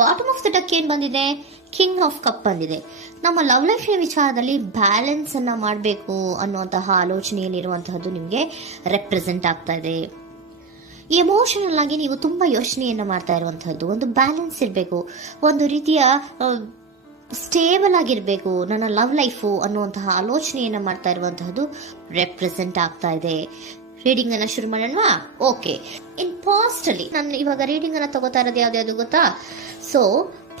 Bottom of the duck ಏನ್ ಬಂದಿದೆ, king of cup ಬಂದಿದೆ. ನಮ್ಮ ಲವ್ ಲೈಫಿನ ವಿಚಾರದಲ್ಲಿ ಬ್ಯಾಲೆನ್ಸ್ ಅನ್ನ ಮಾಡಬೇಕು ಅನ್ನುವಂತಹ ಆಲೋಚನೆಯಲ್ಲಿರುವಂತಹದ್ದು ನಿಮಗೆ ರೆಪ್ರೆಸೆಂಟ್ ಆಗ್ತಾ ಇದೆ. ಎಮೋಷನಲ್ ಆಗಿ ನೀವು ತುಂಬಾ ಯೋಚನೆಯನ್ನ ಮಾಡ್ತಾ ಇರುವಂತಹದ್ದು, ಒಂದು ಬ್ಯಾಲೆನ್ಸ್ ಇರಬೇಕು, ಒಂದು ರೀತಿಯ ಸ್ಟೇಬಲ್ ಆಗಿರ್ಬೇಕು ನನ್ನ ಲವ್ ಲೈಫು ಅನ್ನುವಂತಹ ಆಲೋಚನೆಯನ್ನ ಮಾಡ್ತಾ ಇರುವಂತಹದ್ದು ರೆಪ್ರೆಸೆಂಟ್ ಆಗ್ತಾ ಇದೆ. ರೀಡಿಂಗ್ ಅನ್ನ ಶುರು ಮಾಡೋಣವಾ? ಓಕೆ. ಇನ್ ಪಾಸ್ಟ್ ಅಲ್ಲಿ ನಾನು ಇವಾಗ ರೀಡಿಂಗ್ ಅನ್ನ ತಗೋತಾ ಇರೋದು ಯಾವ್ದು ಗೊತ್ತಾ? ಸೊ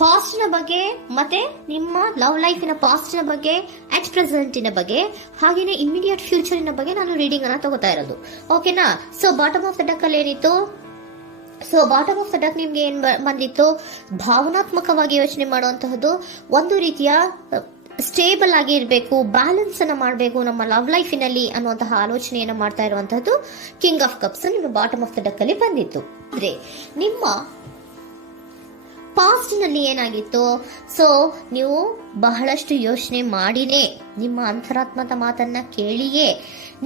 ಪಾಸ್ಟ್ ನ ಬಗ್ಗೆ ಮತ್ತೆ ನಿಮ್ಮ ಲವ್ ಲೈಫಿನ ಪಾಸ್ಟ್ ನ ಬಗ್ಗೆ, ಅಟ್ ಪ್ರೆಸೆಂಟಿನ ಬಗ್ಗೆ, ಹಾಗೇನೆ ಇಮಿಡಿಯೇಟ್ ಫ್ಯೂಚರಿನ ಬಗ್ಗೆ ನಾನು ರೀಡಿಂಗ್ ಅನ್ನ ತಗೋತಾ ಇರೋದು. ಓಕೆನಾ? So bottom of the duck ಅಲ್ಲಿ ಏನಿತ್ತು? So bottom of the duck ನಿಮ್ಗೆ ಏನ್ ಬಂದಿತ್ತು? ಭಾವನಾತ್ಮಕವಾಗಿ ಯೋಚನೆ ಮಾಡುವಂತಹದ್ದು, ಒಂದು ರೀತಿಯ ಸ್ಟೇಬಲ್ ಆಗಿ ಇರಬೇಕು, ಬ್ಯಾಲೆನ್ಸ್ ಅನ್ನ ಮಾಡಬೇಕು ನಮ್ಮ ಲವ್ ಲೈಫಿನಲ್ಲಿ ಅನ್ನುವಂತಹ ಆಲೋಚನೆಯನ್ನ ಮಾಡ್ತಾ ಇರುವಂತಹದ್ದು ಕಿಂಗ್ ಆಫ್ ಕಪ್ಸ್ ನಿಮ್ಮ ಬಾಟಮ್ ಆಫ್ ದ ಡಕ್ ಅಲ್ಲಿ ಬಂದಿತ್ತು. ಅಂದ್ರೆ ನಿಮ್ಮ ಪಾಸ್ಟ್ ನಲ್ಲಿ ಏನಾಗಿತ್ತು? ಸೊ ನೀವು ಬಹಳಷ್ಟು ಯೋಚನೆ ಮಾಡಿನೇ, ನಿಮ್ಮ ಅಂತರಾತ್ಮದ ಮಾತನ್ನ ಕೇಳಿಯೇ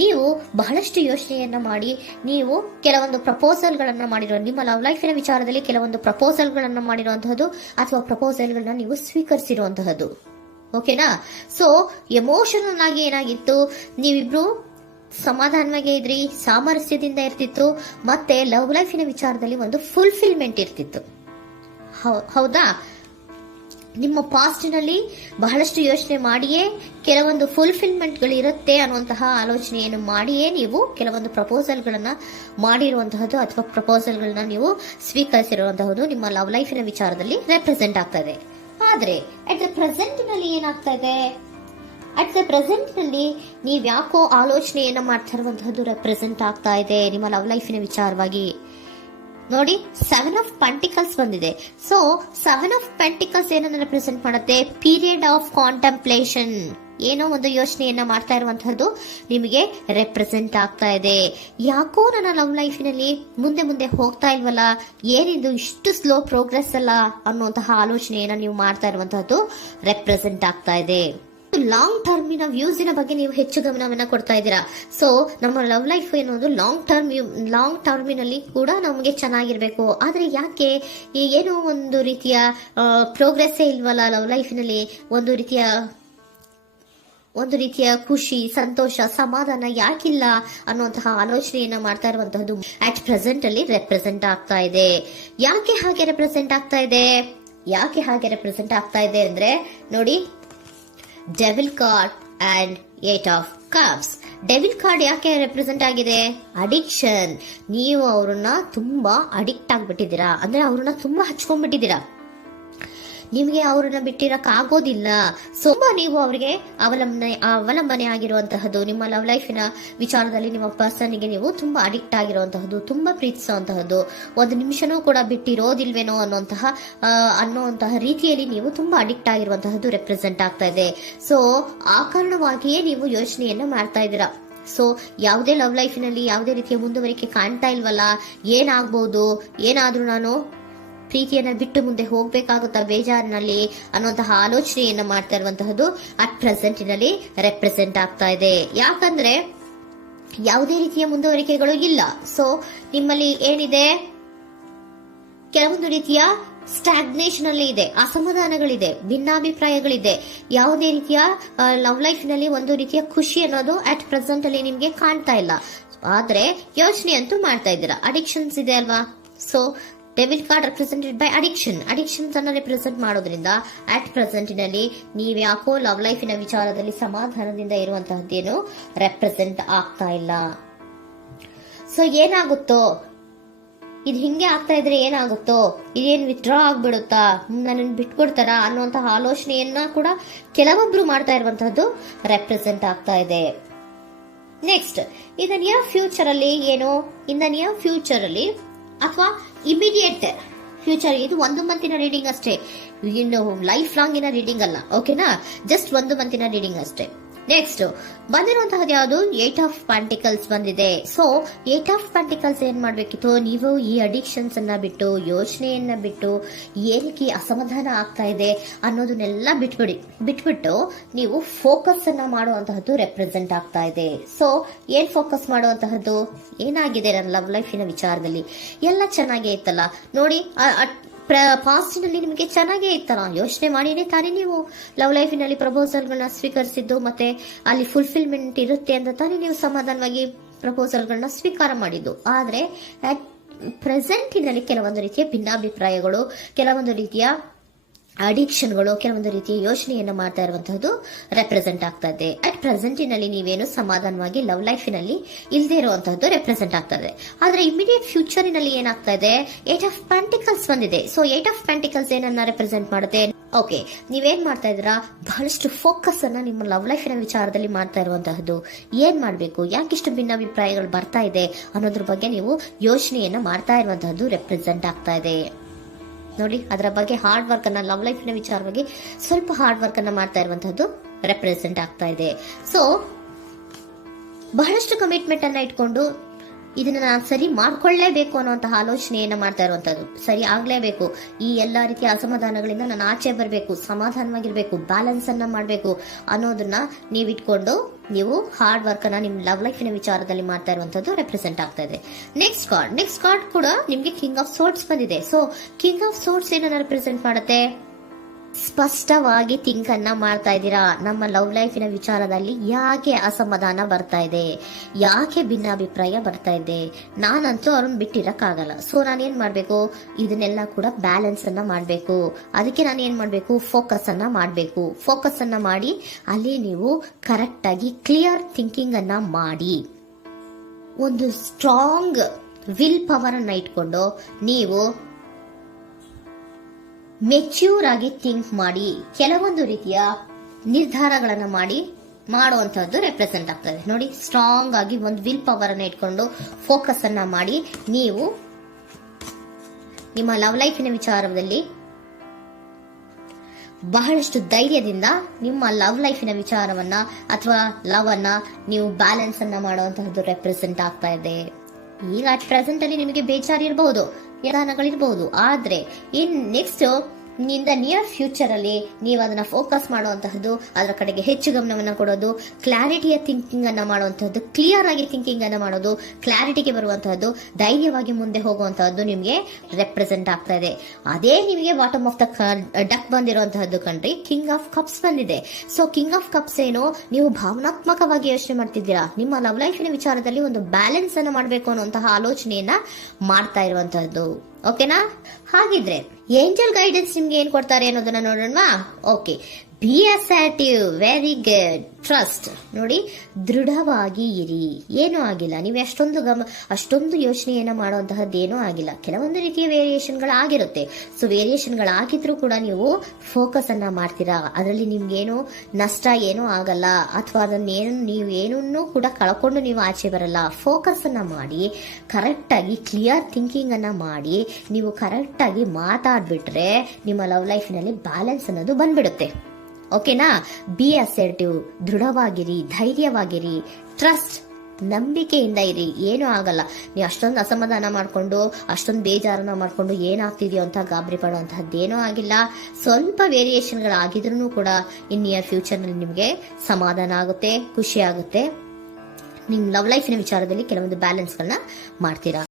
ನೀವು ಬಹಳಷ್ಟು ಯೋಚನೆಯನ್ನ ಮಾಡಿ ನೀವು ಕೆಲವೊಂದು ಪ್ರಪೋಸಲ್ ಗಳನ್ನ ಮಾಡಿರೋ, ನಿಮ್ಮ ಲವ್ ಲೈಫಿನ ವಿಚಾರದಲ್ಲಿ ಕೆಲವೊಂದು ಪ್ರಪೋಸಲ್ ಗಳನ್ನ ಮಾಡಿರುವಂತಹದ್ದು ಅಥವಾ ಪ್ರಪೋಸಲ್ ಗಳನ್ನ ನೀವು ಸ್ವೀಕರಿಸಿರುವಂತಹದ್ದು. ಓಕೆನಾ? ಸೊ ಎಮೋಷನಲ್ ಆಗಿ ಏನಾಗಿತ್ತು? ನೀವಿಬ್ರು ಸಮಾಧಾನವಾಗಿ ಇದ್ರಿ, ಸಾಮರಸ್ಯದಿಂದ ಇರ್ತಿತ್ತು, ಮತ್ತೆ ಲವ್ ಲೈಫಿನ ವಿಚಾರದಲ್ಲಿ ಒಂದು ಫುಲ್ಫಿಲ್ಮೆಂಟ್ ಇರ್ತಿತ್ತು. ಹೌದಾ? ನಿಮ್ಮ ಪಾಸ್ಟ್ ನಲ್ಲಿ ಬಹಳಷ್ಟು ಯೋಚನೆ ಮಾಡಿಯೇ ಕೆಲವೊಂದು ಫುಲ್ಫಿಲ್ಮೆಂಟ್ ಗಳು ಇರುತ್ತೆ ಅನ್ನುವಂತಹ ಆಲೋಚನೆಯನ್ನು ಮಾಡಿಯೇ ನೀವು ಕೆಲವೊಂದು ಪ್ರಪೋಸಲ್ ಗಳನ್ನ ಮಾಡಿರುವಂತಹದ್ದು ಅಥವಾ ಪ್ರಪೋಸಲ್ ಗಳನ್ನ ನೀವು ಸ್ವೀಕರಿಸಿರುವಂತಹದ್ದು ನಿಮ್ಮ ಲವ್ ಲೈಫಿನ ವಿಚಾರದಲ್ಲಿ ರೆಪ್ರೆಸೆಂಟ್ ಆಗ್ತಾ ಇದೆ. ಆದ್ರೆ ಅಟ್ ದ ಪ್ರೆಸೆಂಟ್ ನಲ್ಲಿ ಏನಾಗ್ತಾ ಇದೆ? ಅಟ್ ದ ಪ್ರೆಸೆಂಟ್ ನಲ್ಲಿ ನೀವ್ ಯಾಕೋ ಆಲೋಚನೆಯನ್ನ ಮಾಡ್ತಾ ಇರುವಂತಹದ್ದು ರೆಪ್ರೆಸೆಂಟ್ ಆಗ್ತಾ ಇದೆ ನಿಮ್ಮ ಲವ್ ಲೈಫಿನ ವಿಚಾರವಾಗಿ. ನೋಡಿ, 7 ಆಫ್ ಪೆಂಟಿಕಲ್ಸ್ ಬಂದಿದೆ. ಸೊ 7 ಆಫ್ ಪೆಂಟಿಕಲ್ಸ್ ಏನನ್ನ ರೆಪ್ರೆಸೆಂಟ್ ಮಾಡುತ್ತೆ? ಪೀರಿಯಡ್ ಆಫ್ ಕಾಂಟೆಂಪ್ಲೇಷನ್, ಏನೋ ಒಂದು ಯೋಚನೆಯನ್ನ ಮಾಡ್ತಾ ಇರುವಂತಹದ್ದು ನಿಮಗೆ ರೆಪ್ರೆಸೆಂಟ್ ಆಗ್ತಾ ಇದೆ. ಯಾಕೋ ನನ್ನ ಲವ್ ಲೈಫಿನಲ್ಲಿ ಮುಂದೆ ಮುಂದೆ ಹೋಗ್ತಾ ಇಲ್ವಲ್ಲ, ಏನಿದು ಇಷ್ಟು ಸ್ಲೋ ಪ್ರೋಗ್ರೆಸ್ ಅಲ್ಲ ಅನ್ನುವಂತಹ ಆಲೋಚನೆಯನ್ನ ನೀವು ಮಾಡ್ತಾ ಇರುವಂತಹದ್ದು ರೆಪ್ರೆಸೆಂಟ್ ಆಗ್ತಾ ಇದೆ. ಲಾಂಗ್ ಟರ್ಮಿನ ವ್ಯೂಸಿನ ಬಗ್ಗೆ ನೀವು ಹೆಚ್ಚು ಗಮನವನ್ನ ಕೊಡ್ತಾ ಇದ್ದೀರಾ. ಸೊ ನಮ್ಮ ಲವ್ ಲೈಫ್ ಏನೋದು ಲಾಂಗ್ ಟರ್ಮಿನಲ್ಲಿ ಕೂಡ ನಮಗೆ ಚೆನ್ನಾಗಿರ್ಬೇಕು. ಆದ್ರೆ ಯಾಕೆ ಏನೋ ಒಂದು ರೀತಿಯ ಪ್ರೋಗ್ರೆಸ್ ಇಲ್ವಲ್ಲ ಲವ್ ಲೈಫಿನಲ್ಲಿ, ಒಂದು ರೀತಿಯ ಖುಷಿ, ಸಂತೋಷ, ಸಮಾಧಾನ ಯಾಕಿಲ್ಲ ಅನ್ನುವಂತಹ ಆಲೋಚನೆಯನ್ನ ಮಾಡ್ತಾ ಇರುವಂತಹದ್ದು ಅಟ್ ಪ್ರೆಸೆಂಟ್ ಅಲ್ಲಿ ರೆಪ್ರೆಸೆಂಟ್ ಆಗ್ತಾ ಇದೆ. ಯಾಕೆ ಹಾಗೆ ರೆಪ್ರೆಸೆಂಟ್ ಆಗ್ತಾ ಇದೆ ಅಂದ್ರೆ ನೋಡಿ, devil card and 8 of cups. Devil card ಯಾಕೆ ರೆಪ್ರೆಸೆಂಟ್ ಆಗಿದೆ? ಅಡಿಕ್ಷನ್. ನೀವು ಅವ್ರನ್ನ ತುಂಬಾ ಅಡಿಕ್ಟ್ ಆಗ್ಬಿಟ್ಟಿದ್ದೀರಾ, ಅಂದ್ರೆ ಅವ್ರನ್ನ ತುಂಬಾ ಹಚ್ಕೊಂಡ್ಬಿಟ್ಟಿದ್ದೀರಾ, ನಿಮಗೆ ಅವ್ರನ್ನ ಬಿಟ್ಟಿರಕ್ ಆಗೋದಿಲ್ಲ. ಸೊ ನೀವು ಅವರಿಗೆ ಅವಲಂಬನೆ ಆಗಿರುವಂತಹದ್ದು, ನಿಮ್ಮ ಲವ್ ಲೈಫಿನ ವಿಚಾರದಲ್ಲಿ ನಿಮ್ಮ ಪರ್ಸನ್ಗೆ ನೀವು ತುಂಬಾ ಅಡಿಕ್ಟ್ ಆಗಿರುವಂತಹದ್ದು, ತುಂಬಾ ಪ್ರೀತಿಸುವಂತಹದ್ದು, ಒಂದು ನಿಮಿಷನೂ ಕೂಡ ಬಿಟ್ಟಿರೋದಿಲ್ವೇನೋ ಅನ್ನುವಂತಹ ರೀತಿಯಲ್ಲಿ ನೀವು ತುಂಬಾ ಅಡಿಕ್ಟ್ ಆಗಿರುವಂತಹದ್ದು ರೆಪ್ರೆಸೆಂಟ್ ಆಗ್ತಾ ಇದೆ. ಸೊ ಆ ಕಾರಣವಾಗಿಯೇ ನೀವು ಯೋಚನೆಯನ್ನ ಮಾಡ್ತಾ ಇದ್ದೀರಾ. ಸೊ ಯಾವುದೇ ಲವ್ ಲೈಫಿನಲ್ಲಿ ಯಾವುದೇ ರೀತಿಯ ಮುಂದುವರಿಕೆ ಕಾಣ್ತಾ ಇಲ್ವಲ್ಲ, ಏನಾಗ್ಬಹುದು, ಏನಾದ್ರೂ ನಾನು ಪ್ರೀತಿಯನ್ನ ಬಿಟ್ಟು ಮುಂದೆ ಹೋಗ್ಬೇಕಾಗುತ್ತಾ ಬೇಜಾರಿನಲ್ಲಿ ಅನ್ನುವಂತಹ ಆಲೋಚನೆಯನ್ನ ಮಾಡ್ತಾ ಇರುವಂತಹದ್ದು ಅಟ್ ಪ್ರೆಸೆಂಟಿನಲ್ಲಿ ರೆಪ್ರೆಸೆಂಟ್ ಆಗ್ತಾ ಇದೆ. ಯಾಕಂದ್ರೆ ಯಾವುದೇ ರೀತಿಯ ಮುಂದುವರಿಕೆಗಳು ಇಲ್ಲ. ಸೊ ನಿಮ್ಮಲ್ಲಿ ಏನಿದೆ? ಕೆಲವೊಂದು ರೀತಿಯ ಸ್ಟಾಗ್ನೇಷನ್ ಅಲ್ಲಿ ಇದೆ, ಅಸಮಾಧಾನಗಳಿದೆ, ಭಿನ್ನಾಭಿಪ್ರಾಯಗಳಿದೆ. ಯಾವುದೇ ರೀತಿಯ ಲವ್ ಲೈಫ್ ನಲ್ಲಿ ಒಂದು ರೀತಿಯ ಖುಷಿ ಅನ್ನೋದು ಅಟ್ ಪ್ರೆಸೆಂಟ್ ಅಲ್ಲಿ ನಿಮ್ಗೆ ಕಾಣ್ತಾ ಇಲ್ಲ. ಆದ್ರೆ ಯೋಚನೆ ಅಂತೂ ಮಾಡ್ತಾ ಇದ್ದೀರಾ. ಅಡಿಕ್ಷನ್ಸ್ ಇದೆ ಅಲ್ವಾ? So devil card represented by addictions ಅನ್ನ ರೆಪ್ರೆಸೆಂಟ್ ಮಾಡೋದ್ರಿಂದ ಅಟ್ ಪ್ರೆಸೆಂಟಿನಲ್ಲಿ ನೀವ್ ಯಾಕೋ ಲವ್ ಲೈಫಿನ ವಿಚಾರದಲ್ಲಿ ಸಮಾಧಾನದಿಂದ ಇರುವಂತಹದ್ದೇನು ರೆಪ್ರೆಸೆಂಟ್ ಆಗ್ತಾ ಇಲ್ಲ. ಸೊ ಏನಾಗುತ್ತೋ, ಇದು ಹಿಂಗೆ ಆಗ್ತಾ ಇದ್ರೆ ಏನಾಗುತ್ತೋ, ಇದೇನ್ ವಿತ್ಡ್ರಾ ಆಗ್ಬಿಡುತ್ತಾ, ನನ್ನ ಬಿಟ್ಕೊಡ್ತಾರಾ ಅನ್ನುವಂತಹ ಆಲೋಚನೆಯನ್ನ ಕೂಡ ಕೆಲವೊಬ್ರು ಮಾಡ್ತಾ ಇರುವಂತಹದ್ದು ರೆಪ್ರೆಸೆಂಟ್ ಆಗ್ತಾ ಇದೆ. Next, in the near future ಅಲ್ಲಿ ಅಥವಾ ಇಮಿಡಿಯೇಟ್ ಫ್ಯೂಚರ್, ಇದು 1 ಮಂತಿನ ರೀಡಿಂಗ್ ಅಷ್ಟೇ, ಇನ್ನು ಲೈಫ್ ಲಾಂಗ್ ಇನ ರೀಡಿಂಗ್ ಅಲ್ಲ. ಓಕೆನಾ? ಜಸ್ಟ್ 1 ಮಂತಿನ ರೀಡಿಂಗ್ ಅಷ್ಟೇ. ನೆಕ್ಸ್ಟ್ ಬಂದಿರುವಂತಹದ್ದು ಯಾವುದು? 8 ಆಫ್ ಪೆಂಟಿಕಲ್ಸ್ ಬಂದಿದೆ. ಸೊ 8 ಆಫ್ ಪೆಂಟಿಕಲ್ಸ್ ಏನ್ ಮಾಡ್ಬೇಕಿತ್ತು? ನೀವು ಈ ಅಡಿಕ್ಷನ್ಸ್ ಅನ್ನ ಬಿಟ್ಟು, ಯೋಚನೆಯನ್ನ ಬಿಟ್ಟು, ಏನಕ್ಕೆ ಅಸಮಾಧಾನ ಆಗ್ತಾ ಇದೆ ಅನ್ನೋದನ್ನೆಲ್ಲ ಬಿಟ್ಬಿಟ್ಟು ನೀವು ಫೋಕಸ್ ಅನ್ನ ಮಾಡುವಂತಹದ್ದು ರೆಪ್ರೆಸೆಂಟ್ ಆಗ್ತಾ ಇದೆ. ಸೊ ಏನ್ ಫೋಕಸ್ ಮಾಡುವಂತಹದ್ದು? ಏನಾಗಿದೆ ನನ್ನ ಲವ್ ಲೈಫಿನ ವಿಚಾರದಲ್ಲಿ? ಎಲ್ಲ ಚೆನ್ನಾಗೇ ಇತ್ತಲ್ಲ ನೋಡಿ, ಪಾಸ್ಟಿನಲ್ಲಿ ನಿಮಗೆ ಚೆನ್ನಾಗೇ ಇತ್ತಲ್ಲ, ಯೋಚನೆ ಮಾಡಿನೇ ತಾನೇ ನೀವು ಲವ್ ಲೈಫಿನಲ್ಲಿ ಪ್ರಪೋಸಲ್ಗಳನ್ನ ಸ್ವೀಕರಿಸಿದ್ದು, ಮತ್ತೆ ಅಲ್ಲಿ ಫುಲ್ಫಿಲ್ಮೆಂಟ್ ಇರುತ್ತೆ ಅಂತ ತಾನೇ ನೀವು ಸಮಾಧಾನವಾಗಿ ಪ್ರಪೋಸಲ್ಗಳನ್ನ ಸ್ವೀಕಾರ ಮಾಡಿದ್ದು. ಆದ್ರೆ ಪ್ರೆಸೆಂಟಿನಲ್ಲಿ ಕೆಲವೊಂದು ರೀತಿಯ ಭಿನ್ನಾಭಿಪ್ರಾಯಗಳು, ಕೆಲವೊಂದು ರೀತಿಯ ಅಡಿಕ್ಷನ್ಗಳು, ಕೆಲವೊಂದು ರೀತಿಯ ಯೋಚನೆಯನ್ನು ಮಾಡ್ತಾ ಇರುವಂತಹದ್ದು ರೆಪ್ರೆಸೆಂಟ್ ಆಗ್ತಾ ಇದೆ. ಅಟ್ ಪ್ರೆಸೆಂಟಿನಲ್ಲಿ ನೀವೇನು ಸಮಾಧಾನವಾಗಿ ಲವ್ ಲೈಫಿನಲ್ಲಿ ಇಲ್ಲದೆ ಇರುವಂತಹದ್ದು ರೆಪ್ರೆಸೆಂಟ್ ಆಗ್ತಾ ಇದೆ. ಆದ್ರೆ ಇಮಿಡಿಯೇಟ್ ಫ್ಯೂಚರಿನಲ್ಲಿ ಏನಾಗ್ತಾ ಇದೆ, 8 ಆಫ್ ಪೆಂಟಿಕಲ್ಸ್ ಬಂದಿದೆ. ಸೊ 8 ಆಫ್ ಪೆಂಟಿಕಲ್ಸ್ ಏನನ್ನ ರೆಪ್ರೆಸೆಂಟ್ ಮಾಡುತ್ತೆ? ಓಕೆ, ನೀವೇನ್ ಮಾಡ್ತಾ ಇದ್ದೀರಾ, ಬಹಳಷ್ಟು ಫೋಕಸ್ ಅನ್ನ ನಿಮ್ಮ ಲವ್ ಲೈಫಿನ ವಿಚಾರದಲ್ಲಿ ಮಾಡ್ತಾ ಇರುವಂತಹದ್ದು. ಏನ್ ಮಾಡ್ಬೇಕು, ಯಾಕಿಷ್ಟು ಭಿನ್ನಾಭಿಪ್ರಾಯಗಳು ಬರ್ತಾ ಇದೆ ಅನ್ನೋದ್ರ ಬಗ್ಗೆ ನೀವು ಯೋಚನೆಯನ್ನ ಮಾಡ್ತಾ ಇರುವಂತಹದ್ದು ರೆಪ್ರೆಸೆಂಟ್ ಆಗ್ತಾ ಇದೆ. ನೋಡಿ, ಅದರ ಬಗ್ಗೆ ಹಾರ್ಡ್ ವರ್ಕ್ ಅನ್ನ, ಲವ್ ಲೈಫಿನ ವಿಚಾರವಾಗಿ ಸ್ವಲ್ಪ ಹಾರ್ಡ್ ವರ್ಕ್ ಅನ್ನ ಮಾಡ್ತಾ ಇರುವಂತಹದ್ದು ರೆಪ್ರೆಸೆಂಟ್ ಆಗ್ತಾ ಇದೆ. ಸೊ ಬಹಳಷ್ಟು ಕಮಿಟ್ಮೆಂಟ್ ಅನ್ನ ಇಟ್ಕೊಂಡು ಇದನ್ನ ನಾನು ಸರಿ ಮಾಡ್ಕೊಳ್ಳೇಬೇಕು ಅನ್ನುವಂತಹ ಆಲೋಚನೆಯನ್ನ ಮಾಡ್ತಾ ಇರುವಂತದ್ದು. ಸರಿ ಆಗ್ಲೇಬೇಕು, ಈ ಎಲ್ಲಾ ರೀತಿಯ ಅಸಮಾಧಾನಗಳಿಂದ ನಾನು ಆಚೆ ಬರಬೇಕು, ಸಮಾಧಾನವಾಗಿರ್ಬೇಕು, ಬ್ಯಾಲೆನ್ಸ್ ಅನ್ನ ಮಾಡಬೇಕು ಅನ್ನೋದನ್ನ ನೀವು ಇಟ್ಕೊಂಡು ನೀವು ಹಾರ್ಡ್ ವರ್ಕ್ ಅನ್ನ ನಿಮ್ ಲವ್ ಲೈಫಿನ ವಿಚಾರದಲ್ಲಿ ಮಾಡ್ತಾ ಇರುವಂತದ್ದು ರೆಪ್ರೆಸೆಂಟ್ ಆಗ್ತಾ ಇದೆ. ನೆಕ್ಸ್ಟ್ ಕಾರ್ಡ್ ಕೂಡ ನಿಮ್ಗೆ ಕಿಂಗ್ ಆಫ್ ಸೋರ್ಟ್ಸ್ ಬಂದಿದೆ. ಸೊ ಕಿಂಗ್ ಆಫ್ ಸೋರ್ಟ್ಸ್ ಏನನ್ನ ರೆಪ್ರೆಸೆಂಟ್ ಮಾಡುತ್ತೆ? ಸ್ಪಷ್ಟವಾಗಿ ಥಿಂಕ್ ಅನ್ನ ಮಾಡ್ತಾ ಇದ್ದೀರಾ. ನಮ್ಮ ಲವ್ ಲೈಫಿನ ವಿಚಾರದಲ್ಲಿ ಯಾಕೆ ಅಸಮಾಧಾನ ಬರ್ತಾ ಇದೆ, ಯಾಕೆ ಭಿನ್ನಾಭಿಪ್ರಾಯ ಬರ್ತಾ ಇದೆ, ನಾನಂತೂ ಅವ್ರನ್ನ ಬಿಟ್ಟಿರಕ್ಕಾಗಲ್ಲ. ಸೊ ನಾನೇನ್ ಮಾಡ್ಬೇಕು, ಇದನ್ನೆಲ್ಲ ಕೂಡ ಬ್ಯಾಲೆನ್ಸ್ ಅನ್ನ ಮಾಡ್ಬೇಕು. ಅದಕ್ಕೆ ನಾನು ಏನ್ ಮಾಡ್ಬೇಕು, ಫೋಕಸ್ ಅನ್ನ ಮಾಡ್ಬೇಕು. ಫೋಕಸ್ ಅನ್ನ ಮಾಡಿ ಅಲ್ಲಿ ನೀವು ಕರೆಕ್ಟ್ ಆಗಿ ಕ್ಲಿಯರ್ ಥಿಂಕಿಂಗ್ ಅನ್ನ ಮಾಡಿ, ಒಂದು ಸ್ಟ್ರಾಂಗ್ ವಿಲ್ ಪವರ್ ಅನ್ನ ಇಟ್ಕೊಂಡು ನೀವು ಮೆಚ್ಯೂರ್ ಆಗಿ ಥಿಂಕ್ ಮಾಡಿ ಕೆಲವೊಂದು ರೀತಿಯ ನಿರ್ಧಾರಗಳನ್ನ ಮಾಡುವಂತಹದ್ದು ರೆಪ್ರೆಸೆಂಟ್ ಆಗ್ತದೆ. ನೋಡಿ, ಸ್ಟ್ರಾಂಗ್ ಆಗಿ ಒಂದು ವಿಲ್ ಪವರ್ ಅನ್ನ ಇಟ್ಕೊಂಡು ಫೋಕಸ್ ಅನ್ನ ಮಾಡಿ ನೀವು ನಿಮ್ಮ ಲವ್ ಲೈಫಿನ ವಿಚಾರದಲ್ಲಿ ಬಹಳಷ್ಟು ಧೈರ್ಯದಿಂದ ನಿಮ್ಮ ಲವ್ ಲೈಫಿನ ವಿಚಾರವನ್ನ ಅಥವಾ ಲವ್ ಅನ್ನ ನೀವು ಬ್ಯಾಲೆನ್ಸ್ ಅನ್ನ ಮಾಡುವಂತಹದ್ದು ರೆಪ್ರೆಸೆಂಟ್ ಆಗ್ತಾ ಇದೆ. ಈಗ ಅಟ್ ಪ್ರೆಸೆಂಟ್ ಅಲ್ಲಿ ನಿಮಗೆ ಬೇಜಾರಿರಬಹುದು, ವಿಧಾನಗಳಿರಬಹುದು, ಆದ್ರೆ ಇನ್ ನೆಕ್ಸ್ಟ್ ನಿಂದ ನಿಯರ್ ಫ್ಯೂಚರ್ ಅಲ್ಲಿ ನೀವು ಅದನ್ನ ಫೋಕಸ್ ಮಾಡುವಂತಹದ್ದು, ಅದರ ಕಡೆಗೆ ಹೆಚ್ಚು ಗಮನವನ್ನ ಕೊಡೋದು, ಕ್ಲಾರಿಟಿಯ ಥಿಂಕಿಂಗ್ ಅನ್ನ ಮಾಡುವಂತಹದ್ದು, ಕ್ಲಿಯರ್ ಆಗಿ ಥಿಂಕಿಂಗ್ ಅನ್ನ ಮಾಡೋದು, ಕ್ಲಾರಿಟಿಗೆ ಬರುವಂತಹದ್ದು, ಧೈರ್ಯವಾಗಿ ಮುಂದೆ ಹೋಗುವಂತಹದ್ದು ನಿಮ್ಗೆ ರೆಪ್ರೆಸೆಂಟ್ ಆಗ್ತಾ ಇದೆ. ಅದೇ ನಿಮಗೆ ಬಾಟಮ್ ಆಫ್ ದ ಡಕ್ ಬಂದಿರುವಂತಹದ್ದು ಕಣ್ರಿ, ಕಿಂಗ್ ಆಫ್ ಕಪ್ಸ್ ಬಂದಿದೆ. ಸೊ ಕಿಂಗ್ ಆಫ್ ಕಪ್ಸ್ ಏನು, ನೀವು ಭಾವನಾತ್ಮಕವಾಗಿ ಯೋಚನೆ ಮಾಡ್ತಿದ್ದೀರಾ, ನಿಮ್ಮ ಲವ್ ಲೈಫಿನ ವಿಚಾರದಲ್ಲಿ ಒಂದು ಬ್ಯಾಲೆನ್ಸ್ ಅನ್ನ ಮಾಡಬೇಕು ಅನ್ನುವಂತಹ ಆಲೋಚನೆಯನ್ನ ಮಾಡ್ತಾ ಇರುವಂತಹದ್ದು. ಓಕೆನಾ? ಹಾಗಿದ್ರೆ ಏಂಜಲ್ ಗೈಡೆನ್ಸ್ ನಿಮ್ಗೆ ಏನ್ ಕೊಡ್ತಾರೆ ಅನ್ನೋದನ್ನ ನೋಡೋಣವಾ? Okay, be assertive, very good, trust. ನೋಡಿ, ದೃಢವಾಗಿ ಇರಿ, ಏನೂ ಆಗಿಲ್ಲ. ನೀವು ಅಷ್ಟೊಂದು ಯೋಚನೆಯನ್ನ ಮಾಡುವಂತಹದ್ದೇನೂ ಆಗಿಲ್ಲ. ಕೆಲವೊಂದು ರೀತಿಯ ವೇರಿಯೇಷನ್ಗಳಾಗಿರುತ್ತೆ. ಸೊ ವೇರಿಯೇಷನ್ಗಳಾಗಿದ್ರೂ ಕೂಡ ನೀವು ಫೋಕಸ್ ಅನ್ನ ಮಾಡ್ತೀರಾ, ಅದರಲ್ಲಿ ನಿಮ್ಗೇನು ನಷ್ಟ ಏನೂ ಆಗಲ್ಲ, ಅಥವಾ ನೀವೇನೂ ಕೂಡ ಕಳ್ಕೊಂಡು ನೀವು ಆಚೆ ಬರಲ್ಲ. ಫೋಕಸ್ ಅನ್ನ ಮಾಡಿ, ಕರೆಕ್ಟ್ ಆಗಿ ಕ್ಲಿಯರ್ ಥಿಂಕಿಂಗ್ ಅನ್ನ ಮಾಡಿ, ನೀವು ಕರೆಕ್ಟ್ ಆಗಿ ಮಾತಾಡ್ಬಿಟ್ರೆ ನಿಮ್ಮ ಲವ್ ಲೈಫಿನಲ್ಲಿ ಬ್ಯಾಲೆನ್ಸ್ ಅನ್ನೋದು ಬಂದ್ಬಿಡುತ್ತೆ. ಓಕೆನಾ? ಬಿ ಅಸರ್ಟಿವ್, ದೃಢವಾಗಿರಿ, ಧೈರ್ಯವಾಗಿರಿ, ಟ್ರಸ್ಟ್, ನಂಬಿಕೆಯಿಂದ ಇರಿ, ಏನೂ ಆಗಲ್ಲ. ನೀವು ಅಷ್ಟೊಂದು ಅಸಮಾಧಾನ ಮಾಡ್ಕೊಂಡು, ಅಷ್ಟೊಂದು ಬೇಜಾರನ್ನ ಮಾಡ್ಕೊಂಡು ಏನಾಗ್ತಿದೆಯೋ ಅಂತ ಗಾಬರಿ ಪಡುವಂತಹದ್ದೇನೂ ಆಗಿಲ್ಲ. ಸ್ವಲ್ಪ ವೇರಿಯೇಷನ್ಗಳಾಗಿದ್ರೂ ಕೂಡ ಇನ್ ನಿಯರ್ ಫ್ಯೂಚರ್ನಲ್ಲಿ ನಿಮಗೆ ಸಮಾಧಾನ ಆಗುತ್ತೆ, ಖುಷಿ ಆಗುತ್ತೆ. ನಿಮ್ ಲವ್ ಲೈಫಿನ ವಿಚಾರದಲ್ಲಿ ಕೆಲವೊಂದು ಬ್ಯಾಲೆನ್ಸ್ಗಳನ್ನ ಮಾಡ್ತೀರಾ.